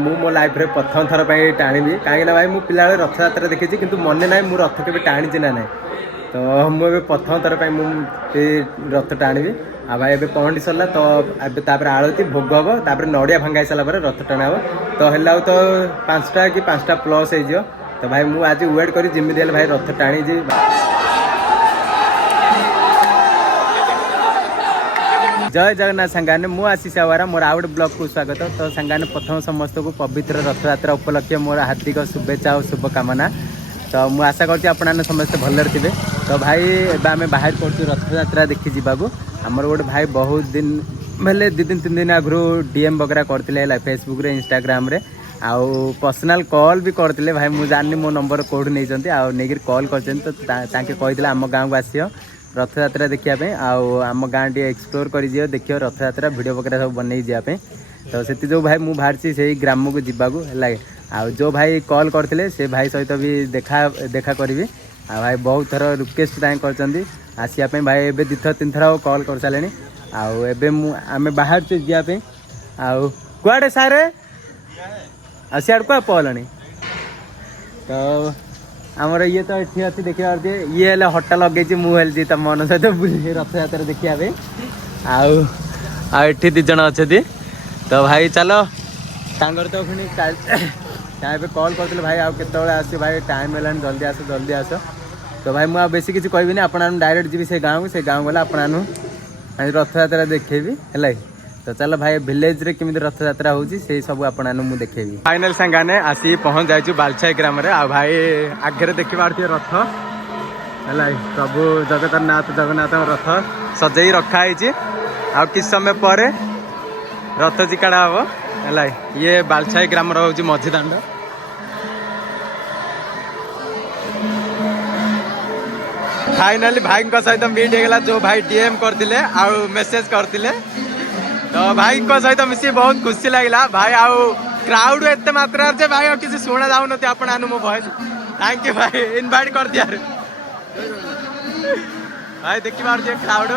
मु मो लाइफ रे प्रथम थर पे टाणी कहीं भाई मु पिला रथ यात्रा देखी कि मन ना मु रथ के टाणी ना ना तो मुझे प्रथम थर पर रथ टाणी आ भाई एबे पहंडी सरला तो एबे तापर आरती भोग हम तापर नड़िया भांगाई सारा रथ टाणा हम तो हेला तो 5टा कि 5टा प्लस हो तो भाई मु आज वेट करी जिमी भाई रथ टाणी जी। जय जगन्नाथ सांगाने मु आशीष आवारा मोर आउट ब्लॉग को स्वागत। तो सांगाने प्रथम समस्त को पवित्र रथ यात्रा उपलक्ष्य मोर हार्दिक शुभेच्छा और शुभकामना। तो मुझे आशा करती आपने समस्त भलर थे। तो भाई एबे आम बाहर कर रथ यात्रा देखी जावाक आमर गोटे भाई बहुत दिन बेले 2 दिन 3 दिन आगु डीएम वगैरह करते फेसबुक रे इंस्टाग्राम रे आउ पर्सनल कॉल भी करते भाई मुझे जानी मो नंबर कौटू नहीं कॉल कर तो आम गाँव को आसियो रथ यात्रा देखापी आम गाँ टी एक्सप्लोर कर देखियो रथ यात्रा वीडियो वगैरह सब बनई जावाई। तो से जो भाई मुझे बाहरी से ग्राम को जीवाकू है जो भाई कॉल करते से भाई सहित भी देखा करी आ भाई बहुत थर रिक्वेस्ट कर आसपा भाई एवं 2 थर 3 थर कॉल कर सारे आम बाहर से जावाई कुआड़े सारे सियाड़ क्या पहलनी। तो आमर ये तो ये अच्छी देखा ये हटा लगे मुझे तुम मन सहित बुले रथ यात्रा देखा आठ 2 जन अच्छा। तो भाई चलो तांगर तो पुणी कॉल करते भाई आउ केत आस भाई टाइम है जल्दी आस। तो भाई मुझे बेसी किसी कहबी आप डायरेक्ट जी से गाँव गला आपन रथ यात्रा देखेबी है। तो चलो भाई विलेज रे किमित रथ यात्रा होची से सब आपन मु देखेबी। फाइनल सांगाने आसी पहुंच जाइछु बालछाई ग्राम रे आ भाई आगे देखि पारथि रथ है प्रभु जगन्नाथ रथ सजई रखा है आ किस समय पर रथ जिकाड़ा हम है। ये बालछाई ग्राम रोची मझी दांड फाइनाली भाई सहित मीट होगा जो भाई डीएम करते आउ मेसेज करते। तो भाई सहित मिसी बहुत खुशी लगे भाई आउ क्राउड एत मात्रा से भाई किसी शुणा जाऊन आपण मो भॉइस थैंक यू भाई इनवाइट कर दिया भाई देखी पारे क्राउड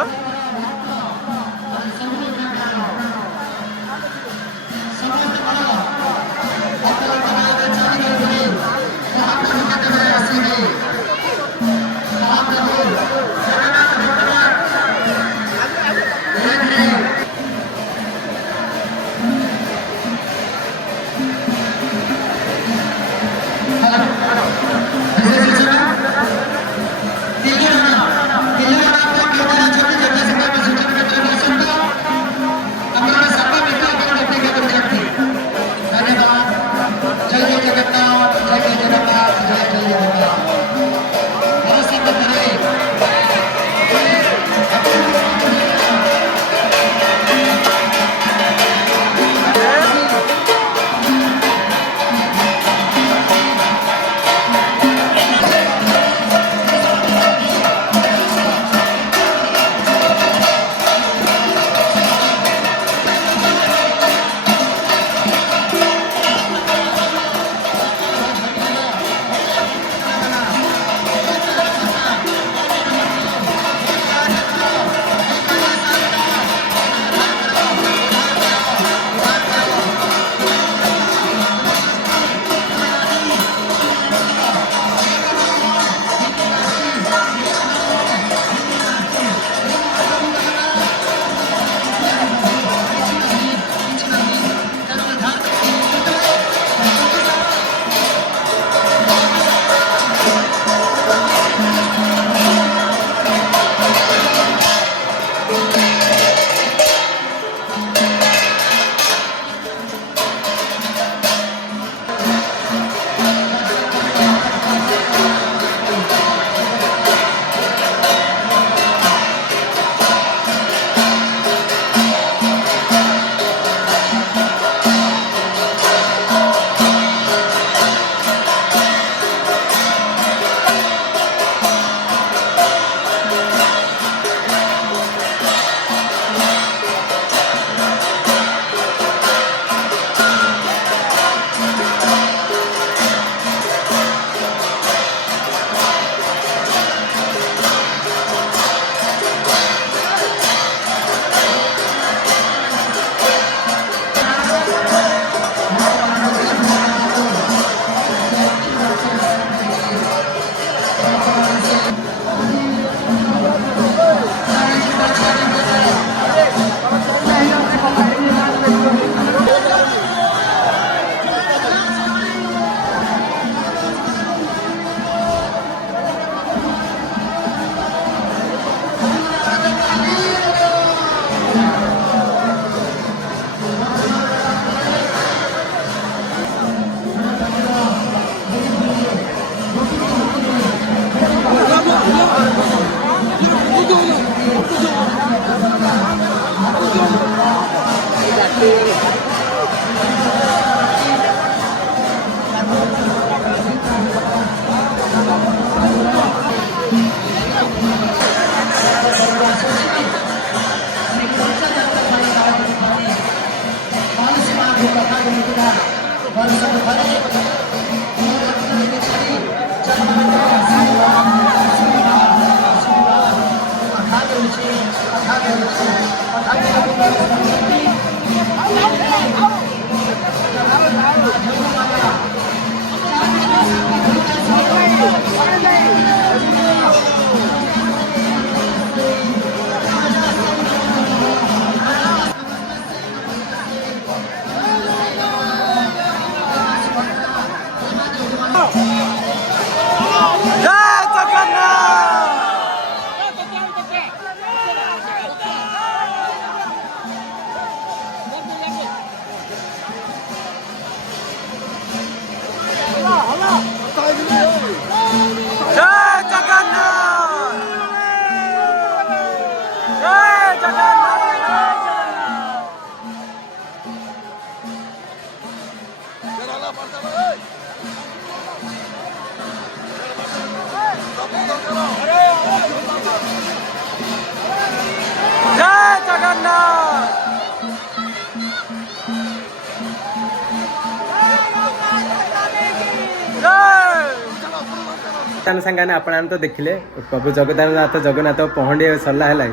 ସାଙ୍ଗମାନେ ଆପଣ ତ ଦେଖିଲେ ପ୍ରଭୁ ଜଗନ୍ନାଥ ପହଣ୍ଡି ସରିଲା ହେଲା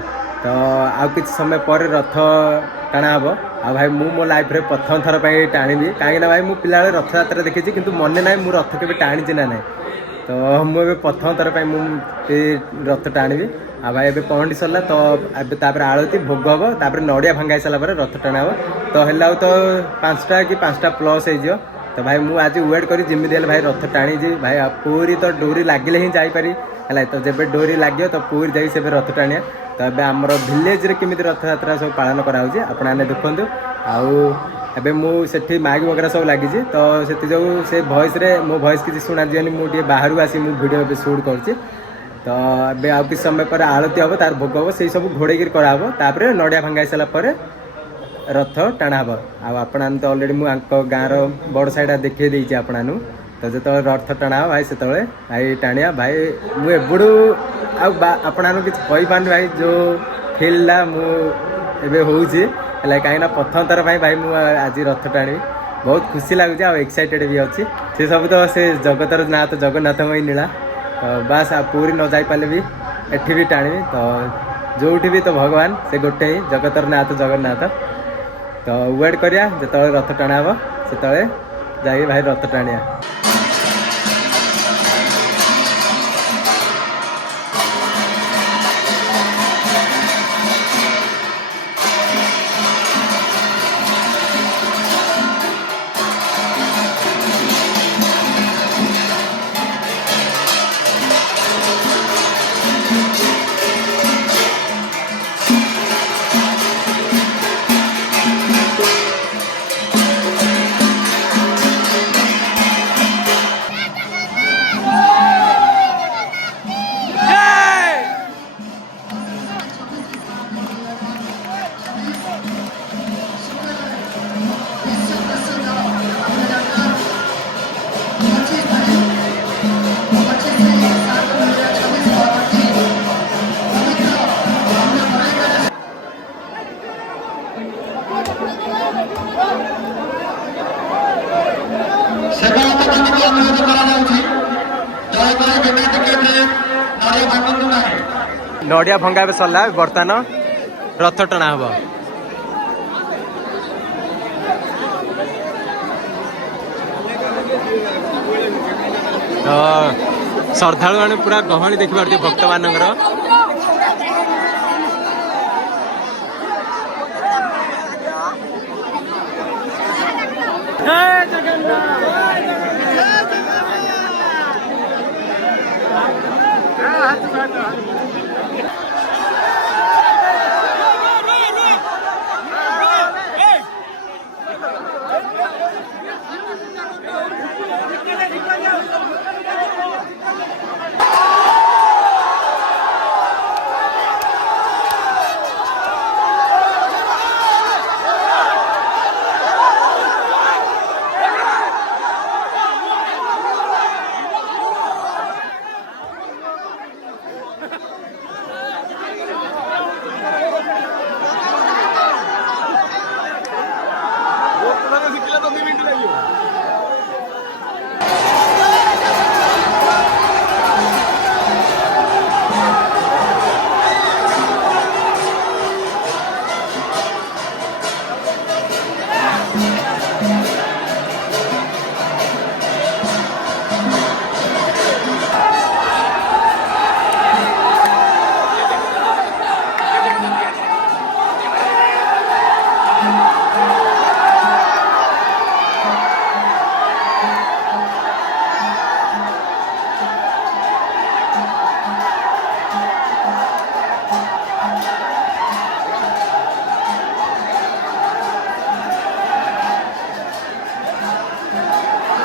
ତ ଆଉ କିଛି ସମୟ ପରେ ରଥ ଟଣା ହେବ। ଆଉ ଭାଇ ମୁଁ ମୋ ଲାଇଫରେ ପ୍ରଥମ ଥର ପାଇଁ ଟାଣିବି, କାହିଁକିନା ଭାଇ ମୁଁ ପିଲାବେଳେ ରଥଯାତ୍ରା ଦେଖିଛି କିନ୍ତୁ ମନେ ନାହିଁ ମୁଁ ରଥ କେବେ ଟାଣିଛି ନା ନାହିଁ। ତ ମୁଁ ଏବେ ପ୍ରଥମ ଥର ପାଇଁ ମୁଁ ଏ ରଥ ଟାଣିବି। ଆଉ ଭାଇ ଏବେ ପହଣ୍ଡି ସରିଲା ତ ଏବେ ତାପରେ ଆଳତି ଭୋଗ ହେବ, ତାପରେ ନଡ଼ିଆ ଭାଙ୍ଗା ହେଇସାରିଲା ପରେ ରଥ ଟଣା ହେବ। ତ ହେଲା ଆଉ ତ 5ଟା କି 5ଟା ପ୍ଲସ୍ ହେଇଯିବ। ତ ଭାଇ ମୁଁ ଆଜି ୱେଟ୍ କରି ଯେମିତି ହେଲେ ଭାଇ ରଥ ଟାଣିଛି ଭାଇ। ଆଉ ପୁରୀ ତ ଡୋରି ଲାଗିଲେ ହିଁ ଯାଇପାରି ହେଲା। ତ ଯେବେ ଡୋରି ଲାଗିବ ତ ପୁରୀ ଯାଇକି ସେବେ ରଥ ଟାଣିବା। ତ ଏବେ ଆମର ଭିଲେଜରେ କେମିତି ରଥଯାତ୍ରା ସବୁ ପାଳନ କରାହେଉଛି ଆପଣମାନେ ଦେଖନ୍ତୁ। ଆଉ ଏବେ ମୁଁ ସେଠି ମାଇକ୍ ବଗେରା ସବୁ ଲାଗିଛି ତ ସେଥିଯୋଗୁଁ ସେ ଭଏସ୍ରେ ମୋ ଭଏସ୍ କିଛି ଶୁଣାଯିବନି। ମୁଁ ଟିକେ ବାହାରକୁ ଆସି ମୁଁ ଭିଡ଼ିଓ ଏବେ ସୁଟ୍ କରୁଛି। ତ ଏବେ ଆଉ କିଛି ସମୟ ପରେ ଆଳତି ହେବ, ତାର ଭୋଗ ହେବ, ସେଇ ସବୁ ଘୋଡ଼େଇକିରି କରାହେବ। ତାପରେ ନଡ଼ିଆ ଭାଙ୍ଗା ହେଇସାରିଲା ପରେ ରଥ ଟାଣା ହେବ। ଆଉ ଆପଣମାନେ ତ ଅଲରେଡ଼ି ମୁଁ ଆଙ୍କ ଗାଁର ବଡ଼ ସାଇଡ଼୍ ଦେଖେଇ ଦେଇଛି ଆପଣମାନଙ୍କୁ। ତ ଯେତେବେଳେ ରଥ ଟଣା ହେବ ଭାଇ ସେତେବେଳେ ଭାଇ ଟାଣିବା ଭାଇ। ମୁଁ ଏବେଠୁ ଆଉ ଆପଣମାନଙ୍କୁ କିଛି କହିପାରୁନି ଭାଇ, ଯେଉଁ ଫିଲ୍ଟା ମୁଁ ଏବେ ହେଉଛି ହେଲା, କାହିଁକିନା ପ୍ରଥମ ଥର ପାଇଁ ଭାଇ ମୁଁ ଆଜି ରଥ ଟାଣିବି। ବହୁତ ଖୁସି ଲାଗୁଛି ଆଉ ଏକ୍ସାଇଟେଡ଼ ବି ଅଛି। ସେ ସବୁ ତ ସେ ଜଗତର ନାଁ ତ ଜଗନ୍ନାଥମୟୀ ନୀଳା। ତ ବାସ୍ ଆଉ ପୁରୀ ନ ଯାଇପାରିଲେ ବି ଏଠି ବି ଟାଣିବି। ତ ଯେଉଁଠି ବି ତ ଭଗବାନ ସେ ଗୋଟେ ହିଁ, ଜଗତର ନାଁ ତ ଜଗନ୍ନାଥ। ତ ୱେଟ୍ କରିବା ଯେତେବେଳେ ରଥ ଟଣା ହେବ ସେତେବେଳେ ଯାଇକି ଭାଇ ରଥ ଟାଣିବା। ନଡ଼ିଆ ଭଙ୍ଗା ଏବେ ସରିଲା, ବର୍ତ୍ତମାନ ରଥ ଟଣା ହେବ। ତ ଶ୍ରଦ୍ଧାଳୁ ମାନେ ପୁରା ଗହଳି ଦେଖିପାରୁଥିବେ ଭକ୍ତମାନଙ୍କର।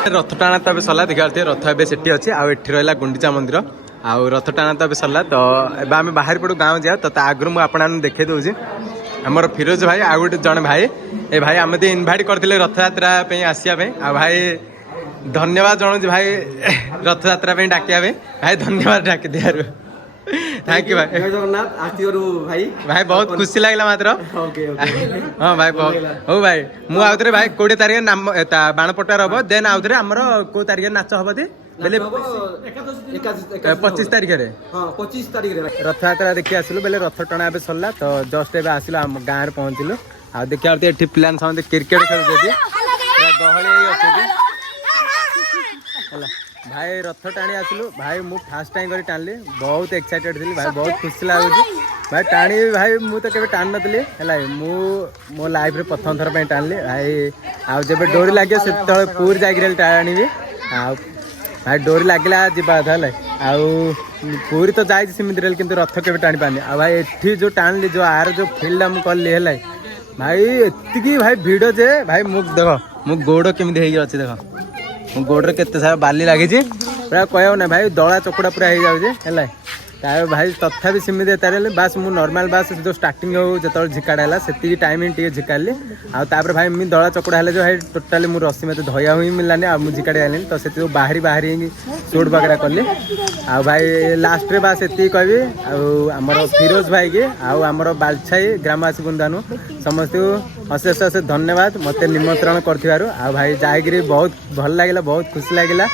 रथ टाणा तो सरला देखा रथ ए से अच्छे आठ रहा गुंडीचा मंदिर आउ रथ टाणा तो सरला तो एम बाहर पड़ू गाँव जा तो आगु मुझे आपन देखे दूसरी आमर फिरोज भाई आउ गोटे जन भाई ए भाई आम इनभाइट करते रथ यात्रा आसापी आ भाई धन्यवाद जनाऊँ भाई रथ यात्रा डाकिया भाई धन्यवाद डाक दियार थैंक यू भाई जगन्नाथ भाई भाई बहुत खुशी लगे मात्र हाँ भाई बहुत हो भाई मुझे भाई 20 तारीख नाम बाण पटार हम देन आउ थे आमर को तारीख नाच हम दी 25 तारीख रथ यात्रा देखिए आसलु बेले रथ टଣା ए सरला तो जस्ट ए आसलु आम गाँव पहुँचलु आ देखिए ये पिला समझे क्रिकेट खेलुଛନ୍ତି गहली भाई रथ टाणी आसलु भाई मु फास्ट टाइम कर टाणली बहुत एक्साइटेड थी भाई बहुत खुशी लगुच भाई टाणी भाई मु तो केबे टाण नथली है मु मो लाइफ रे प्रथम थर पे टाणली भाई आ जब डोरी लगे से पूरी जाकर टाणी आ भाई डोरी लगे जीवा था आउ पूरी तो जाए सेमती किंतु रथ के टाणी पानी आ भाई एठी जो टाणली जो आर जो फील्ड हम कली है भाई एतिकी भाई भिड़ जे भाई मुख देख मो गोड़ केमी अच्छे देख गोड़ के सारा बाली लगी पूरा कह ना भाई दला चकड़ा पूरा हो जाए भाई तथापि सेमती तारे बास मु नॉर्मल बास जो स्टार्टिंग हो जो झिकाड़ा है से टाइम टे झिकाली आउे भाई मुझे दला चकड़ा है जो भाई टोटाली मु रसी मत धोया हुई मिललानी आ झिकाड़ी आनी तो से बाहरी बाहरी सूट वगैरह कली आ भाई लास्ट रे बास ये कहबी आमर फिरोज भाई की आमर बालछाई ग्रामवासी बृंदानु समस्त अशेष अशेष धन्यवाद मत निमंत्रण कर भाई जाकि बहुत भल लगे बहुत खुशी लगे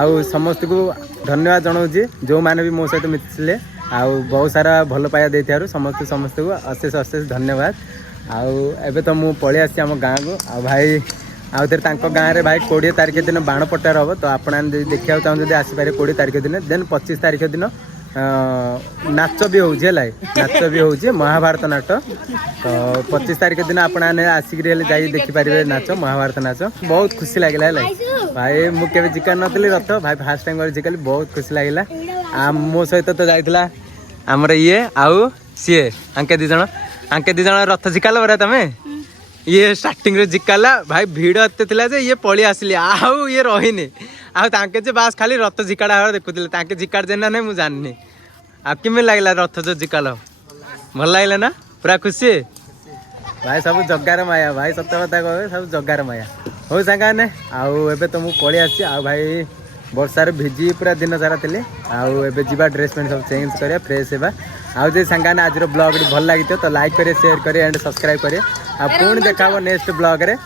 आउ समस्त को धन्यवाद जनाऊँगी जो मैंने भी मो सहित मिले आउ बहुत सारा भल पाया देथियारु समस्त समस्त को अशेष अशेष धन्यवाद आउ एबे तो मु पळि आसी हम गाँ को आ भाई आउ थे गाँव में भाई 20 तारीख दिन बाण पटार हम तो आपने देखा चाहते आसपारे 20 तारीख दिन देन 25 तारीख दिन नाच भी हो नाच भी हो महाभारत नाट तो 25 तारीख दिन आपने आसिक देखिपारे नाच महाभारत नाच बहुत खुशी लगे भाई मुझे जिका नी रथ भाई फास्ट टाइम जिकली बहुत खुशी लगे आ मो सहित तो जाइला आमर ये आउ सी आंके दीज रथ जिकाल परा तमें ये स्टार्टिंग रे जिकाला भाई भिड़ एत ये पलि आसिली आउ ये रहीनी आगे बास खाली रथ जिकाड़ा देखुले ताके जिकाड़ देना नहीं मुझे जाननी आ किमें लगला रथ जो जिकाल भल लगे ना पूरा खुशी भाई सब जगार माया भाई सत कथा कह सब जगार माया हो सांगे आउ तो मुझे पलि आसी आ भाई वर्षार भिजी पूरा दिन सारा थी आउ जा ड्रेस पैंट सब चेंज करा फ्रेश होगा आउ जो सांगे आज ब्लॉग भल लगी तो लाइक करें शेयर करें एंड सब्सक्राइब करें आ पुणी देखा नेक्स्ट ब्लॉग रे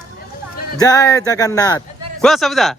जय जगन्नाथ कुआ सबदा।